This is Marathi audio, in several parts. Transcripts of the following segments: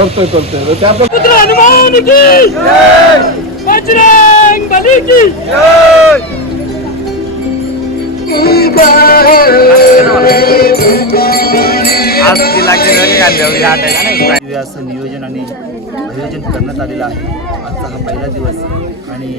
करतोय हनुमान की बजरंग बली की असं नियोजन आणि आयोजन करण्यात आलेलं आहे. आजचा हा पहिला दिवस आणि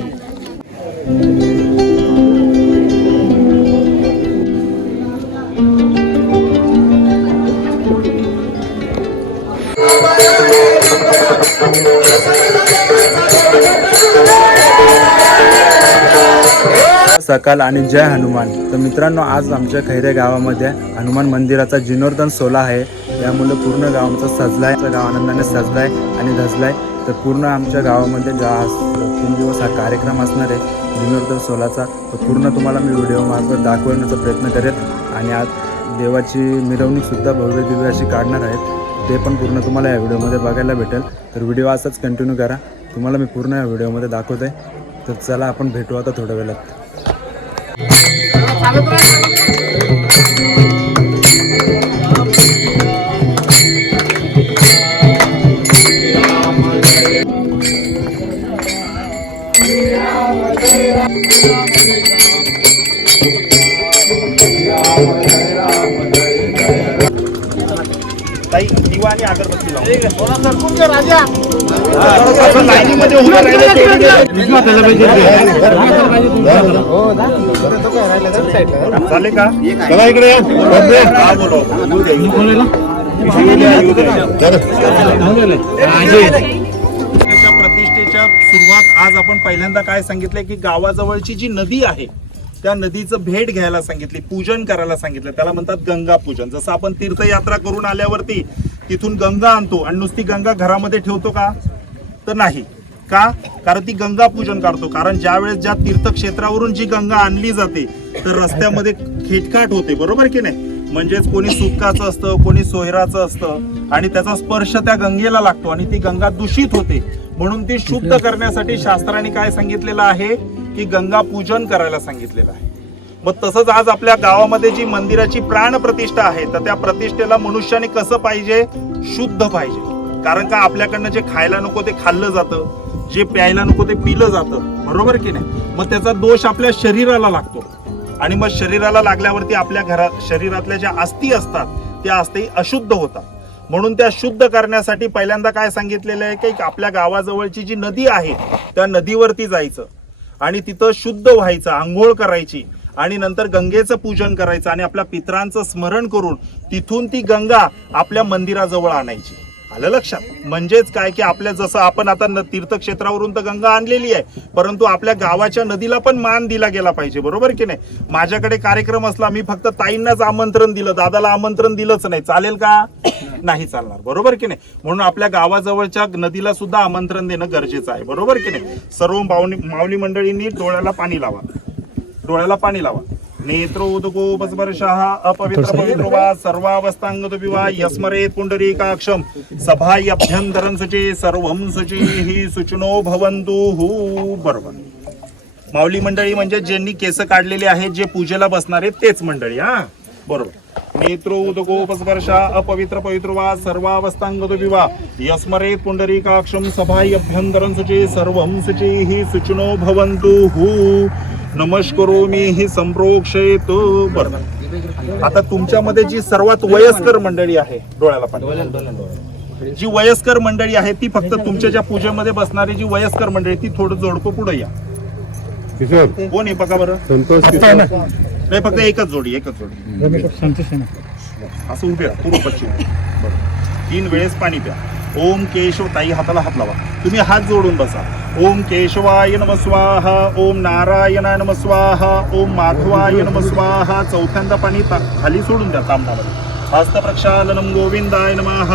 सकाळ आणि जय हनुमान. तर मित्रांनो, आज आमच्या खैरे गावामध्ये हनुमान मंदिराचा जीर्णोद्धार सोहळा आहे. त्यामुळे पूर्ण गाव आमचा सजलाय, गाव आनंदाने सजलाय आणि धजलाय. तर पूर्ण आमच्या गावामध्ये 3 दिवस हा कार्यक्रम असणार आहे जीर्णोद्धार सोहळ्याचा. तर पूर्ण तुम्हाला मी व्हिडिओ मार्फत दाखवण्याचा प्रयत्न करेल. आणि आज देवाची मिरवणूकसुद्धा भव्य दिव्य अशी काढणार आहेत. ते पण पूर्ण तुम्हाला या व्हिडिओमध्ये बघायला भेटेल. तर व्हिडिओ असाच कंटिन्यू करा, तुम्हाला मी पूर्ण या व्हिडिओमध्ये दाखवत आहे. तर चला आपण भेटू आता थोड्या वेळात. ताई दिवा आणि अगरबत्ती चालेल का? चला इकडे प्रतिष्ठेच्या सुरुवात आज आपण पहिल्यांदा काय सांगितलंय की गावाजवळची जी नदी आहे त्या नदीचं भेट घ्यायला सांगितली, पूजन करायला सांगितलं. त्याला म्हणतात गंगा पूजन. जसं आपण तीर्थयात्रा करून आल्यावरती तिथून गंगा आणतो आणि नुसती गंगा घरामध्ये ठेवतो का? तर नाही. का? कारण ती गंगा पूजन करतो. कारण ज्या वेळेस ज्या तीर्थक्षेत्रावरून जी गंगा आणली जाते तर रस्त्यामध्ये खेटकाट होते, बरोबर की नाही? म्हणजेच कोणी सुटकाचं असतं, कोणी सोयराचं असतं आणि त्याचा स्पर्श त्या गंगेला लागतो आणि ती गंगा दूषित होते. म्हणून ती शुद्ध करण्यासाठी शास्त्राने काय सांगितलेलं आहे की गंगा पूजन करायला सांगितलेलं आहे. मग तसंच आज आपल्या गावामध्ये जी मंदिराची प्राण प्रतिष्ठा आहे तर त्या प्रतिष्ठेला मनुष्याने कसं पाहिजे? शुद्ध पाहिजे. कारण का आपल्याकडनं जे खायला नको ते खाल्लं जातं, जे प्यायला नको ते पिलं जातं, बरोबर की नाही? मग त्याचा दोष आपल्या शरीराला लागतो आणि मग शरीराला लागल्यावरती आपल्या घरात शरीरातल्या ज्या अस्थी असतात त्या अस्थी अशुद्ध होतात. म्हणून त्या शुद्ध करण्यासाठी पहिल्यांदा काय सांगितलेलं आहे की आपल्या गावाजवळची जी नदी आहे त्या नदीवरती जायचं आणि तिथं शुद्ध व्हायचं, आंघोळ करायची आणि नंतर गंगेचं पूजन करायचं आणि आपल्या पितरांचं स्मरण करून तिथून ती गंगा आपल्या मंदिराजवळ आणायची. आलं लक्षात? म्हणजेच काय की आपल्या जसं आपण आता तीर्थक्षेत्रावरून तर गंगा आणलेली आहे, परंतु आपल्या गावाच्या नदीला पण मान दिला गेला पाहिजे, बरोबर की नाही? माझ्याकडे कार्यक्रम असला, मी फक्त ताईंनाच आमंत्रण दिलं, दादाला आमंत्रण दिलंच नाही, चालेल का? नाही चालणार, बरोबर की नाही? म्हणून आपल्या गावाजवळच्या नदीला सुद्धा आमंत्रण देणं गरजेचं आहे, बरोबर की नाही? सर्व माऊली मंडळींनी डोळ्याला पाणी लावा, डोळ्याला पाणी लावा. नेत्रोदकोपस्पर्शः अपवित्र पवित्रो वा सर्वावस्थांगतो विवा यस्मरेत पुंडरीकाक्षम सभायभ्यंतरं शुचे सर्वं शुचिः शुचिनो भवन्तु. बरोबर. माऊली मंडळी म्हणजे ज्यांनी केस काढलेले आहेत, जे पूजेला बसणार आहेत तेच मंडळी. हा बरोबर. नेत्रोदकोपस्पर्शः अपवित्र पवित्रो वा सर्वावस्थांगतो विवा यस्मरेत पुंडरीकाक्षम सभायभ्यंतरं शुचे सर्वं शुचिः शुचिनो भवन्तु. नमस्कारोमी ही संप्रोक्षेत. बरोबर. आता तुमच्यामध्ये जी सर्वात वयस्कर मंडळी आहे, डोळ्याला पाणी, जी वयस्कर मंडळी आहे ती फक्त तुमच्या ज्या पूजेमध्ये बसणारी जी वयस्कर मंडळी ती थोडं जोडपं पुढे या. कोण आहे बघा बरं? नाही, फक्त एकच जोडी. असं उभे पूर्व पश्चिम. 3 वेळेस पाणी प्या. ओम केशव, ताई हाताला हात लावा, तुम्ही हात जोडून बसा. ओम केशवाय नमः स्वाहा, ओम नारायणाय नमः स्वाहा, ओम माधवाय नमः स्वाहा. चौथ्यांदा पाणी खाली सोडून द्या तांबडामध्ये. हस्त प्रक्षालनम गोविंदाय नमः.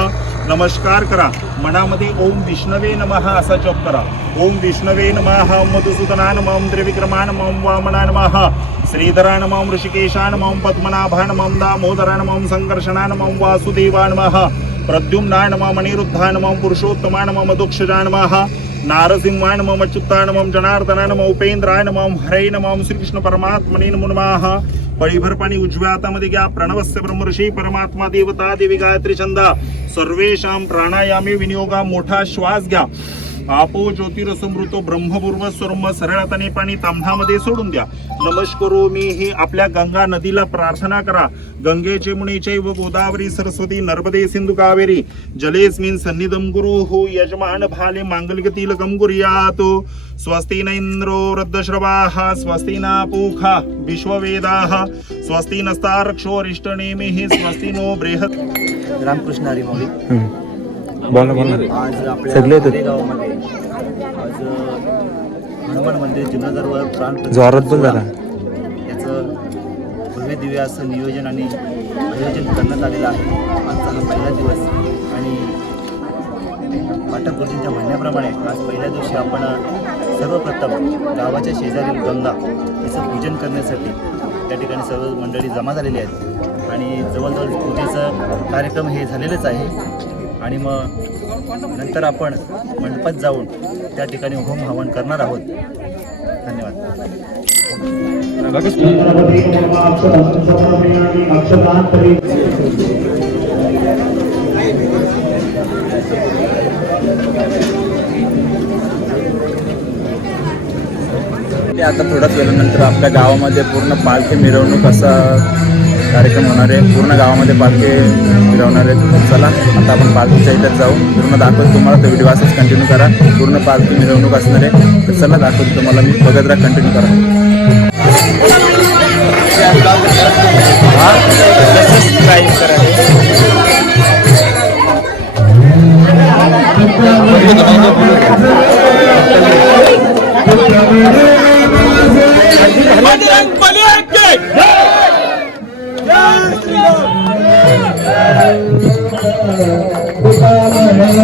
नमस्कार करा. मनामध्ये ओम विष्णवे नमः असा जप करा. ओम विष्णवे नमः, मधुसूदनाय नमः, त्रिविक्रमाय नमः, वामनाय नमः, श्रीधराय नमः, ऋषिकेशाय नमः, पद्मनाभाय नमः, दामोदराय नमः, संकर्षणाय नमः, वासुदेवाय नमः, प्रद्युम्नाय नमः, मणिरुद्धाय नमः, पुरुषोत्तमाय नमः, मधुक्षजाय नमः, नारसिंहाय नमः, अच्युताय नमः, जनार्दनाय नमः, उपेंद्राय नमः, हरे नमः, श्रीकृष्ण परमात्मने नमो नमः. पळीभर पाणी उजव्या हातामध्ये घ्या. प्रणवस्य ब्रह्मर्षी परमात्मा देवता देवी गायत्री छंदा सर्वेशाम प्राणायामे विनियोगा. मोठा श्वास घ्या. आपो ज्योतिरसमृतो ब्रह्मपूर्व स्वरम. सरळ हाताने पाणी तांब्यामध्ये सोडून द्या. नमस्कारो मी ही आपल्या गंगा नदीला प्रार्थना करा. गंगेचे मुनीचे व गोदावरी सरस्वती नर्मदे सिंधू कावेरी जलेस्मिन सन्निधम गुरु हो. यजमान भाले मांगल्यतिलकम कुर्यातो. स्वस्ति न इंद्रो वृद्धश्रवाः स्वस्ति न पूषा विश्ववेदाः स्वस्ति नस्तारक्षो अरिष्टनेमिः स्वस्ति नो बृहत्. रामकृष्ण हरी मौली. बोला बोला. आज आपल्या सगळे येतात. गावामध्ये आज हनुमान मंदिर जीर्णोद्धार प्राण जोरात बोल जरा. याचं भव्य दिव्य असं नियोजन आणि आयोजन करण्यात आलेलं आहे. आजचा हा पहिला दिवस आणि पाठक गुरुजींच्या म्हणण्याप्रमाणे आज पहिल्या दिवशी आपण सर्वप्रथम गावाच्या शेजारील गंगा याचं पूजन करण्यासाठी त्या ठिकाणी सर्व मंडळी जमा झालेली आहेत आणि जवळजवळ पूजेचं कार्यक्रम हे झालेलेच आहे. आणि मग नंतर आपण मंडपात जाऊन त्या ठिकाणी होम हवन करणार आहोत. धन्यवाद. आता थोड्याच वेळानंतर आपल्या गावामध्ये पूर्ण पालखी मिरवणूक असा कार्यक्रम होणार आहे. पूर्ण गावामध्ये पालखी फिरवणार आहे. चला आता आपण पालखीच्या इथे जाऊ. पूर्ण दाखवतो तुम्हाला. तो व्हिडिओ असंच कंटिन्यू करा. पूर्ण पालखी मिरवणूक असणार आहे. तर चला दाखवतो तुम्हाला मी. बघत राहा, कंटिन्यू करा. सबस्क्राईब करा. बजरंग बली की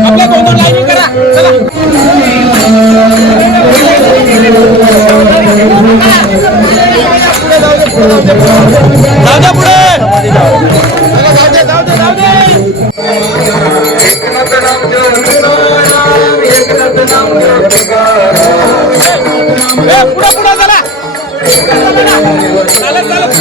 आपल्या दोन लाईन करा. चला जाऊ द्या पुढे. पुढे पुढे चला. चालत चालत.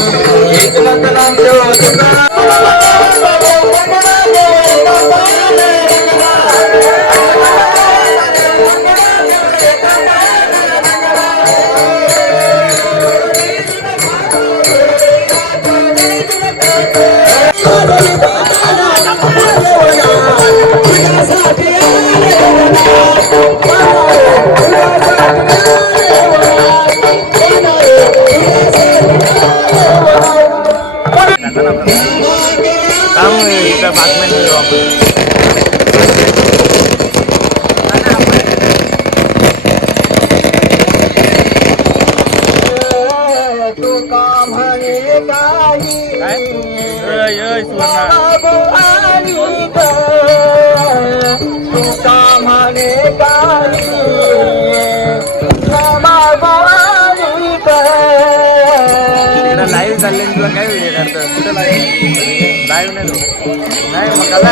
लाईव्ह चालले तुला काय व्हिडिओ करतो? कुठं लाईव्ह लाईव्ह नाही मग कला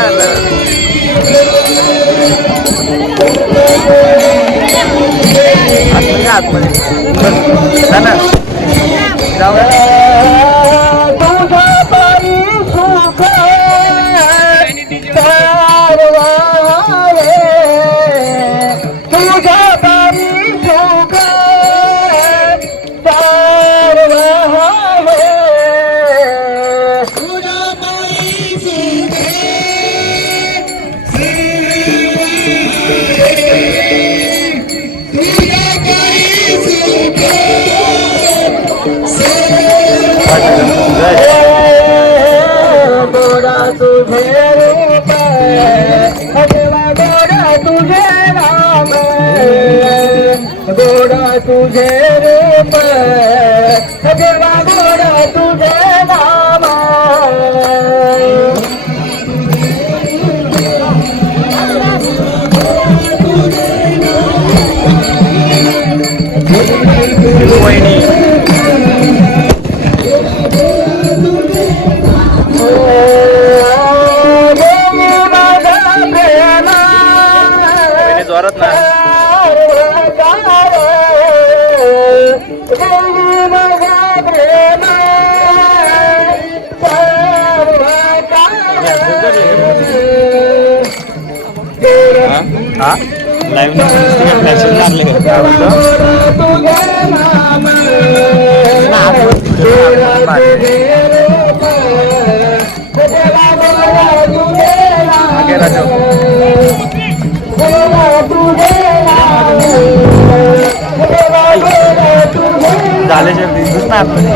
आतमध्ये ना तुझे रूप देवा गोडा तुझे नाम जोरात ना हा लाईव्ह फ्लॅशेस लागले का? काय म्हणतो आगे राजा झाले दिसूच ना आपण